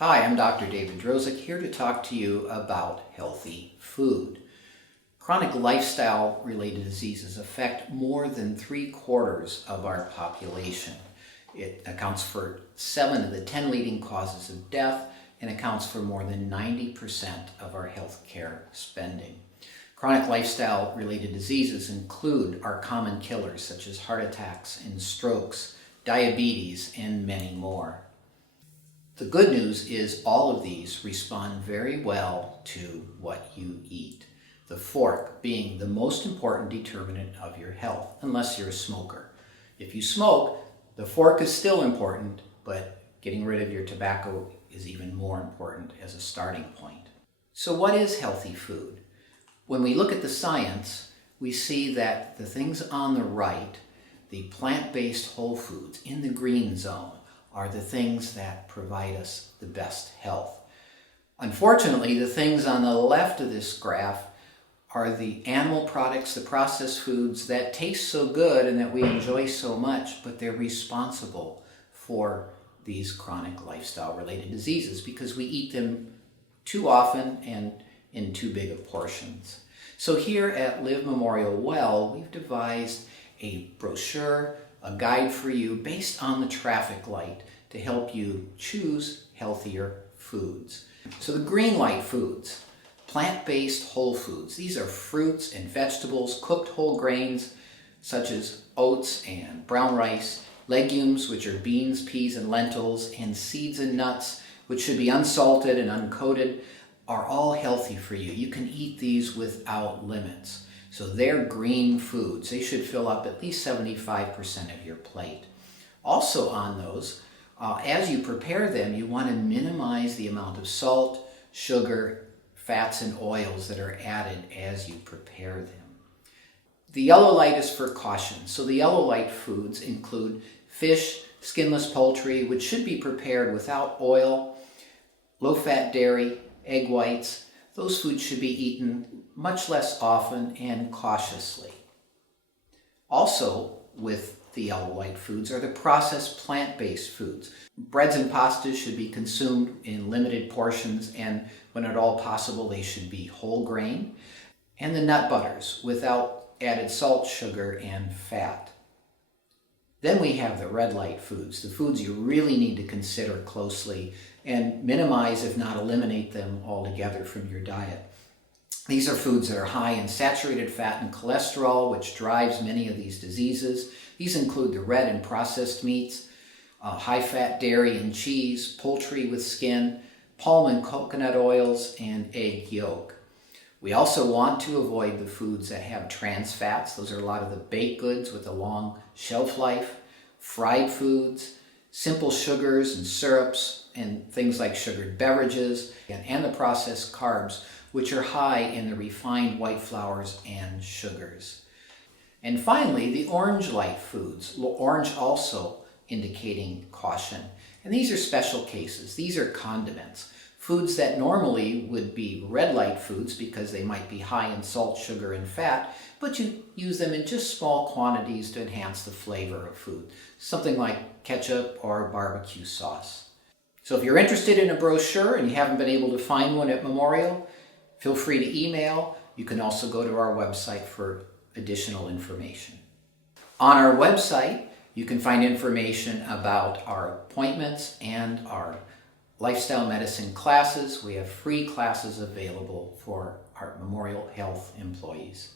Hi, I'm Dr. David Drozek, here to talk to you about healthy food. Chronic lifestyle-related diseases affect more than 3/4 of our population. It accounts for 7 of the 10 leading causes of death and accounts for more than 90% of our healthcare spending. Chronic lifestyle-related diseases include our common killers such as heart attacks and strokes, diabetes, and many more. The good news is all of these respond very well to what you eat. The fork being the most important determinant of your health, unless you're a smoker. If you smoke, the fork is still important, but getting rid of your tobacco is even more important as a starting point. So what is healthy food? When we look at the science, we see that the things on the right, the plant-based whole foods in the green zone, are the things that provide us the best health. Unfortunately, the things on the left of this graph are the animal products, the processed foods that taste so good and that we enjoy so much, but they're responsible for these chronic lifestyle-related diseases because we eat them too often and in too big of portions. So here at Live Memorial Well, we've devised a brochure, a guide for you based on the traffic light to help you choose healthier foods. So the green light foods, plant-based whole foods. These are fruits and vegetables, cooked whole grains such as oats and brown rice, legumes, which are beans, peas, and lentils, and seeds and nuts, which should be unsalted and uncoated, are all healthy for you. You can eat these without limits. So they're green foods. They should fill up at least 75% of your plate. Also on those, as you prepare them, you want to minimize the amount of salt, sugar, fats, and oils that are added as you prepare them. The yellow light is for caution. So the yellow light foods include fish, skinless poultry, which should be prepared without oil, low-fat dairy, egg whites. Those foods should be eaten much less often and cautiously. Also, with the yellow light foods are the processed plant-based foods. Breads and pastas should be consumed in limited portions, and when at all possible, they should be whole grain. And the nut butters without added salt, sugar, and fat. Then we have the red light foods, the foods you really need to consider closely and minimize, if not eliminate them altogether from your diet. These are foods that are high in saturated fat and cholesterol, which drives many of these diseases. These include the red and processed meats, high-fat dairy and cheese, poultry with skin, palm and coconut oils, and egg yolk. We also want to avoid the foods that have trans fats. Those are a lot of the baked goods with a long shelf life, fried foods, simple sugars and syrups, and things like sugared beverages, and the processed carbs, which are high in the refined white flours and sugars. And finally, the orange light foods, orange also indicating caution. And these are special cases. These are condiments, foods that normally would be red light foods because they might be high in salt, sugar, and fat, but you use them in just small quantities to enhance the flavor of food, something like ketchup or barbecue sauce. So if you're interested in a brochure and you haven't been able to find one at Memorial, feel free to email. You can also go to our website for additional information. On our website, you can find information about our appointments and our lifestyle medicine classes. We have free classes available for our Memorial Health employees.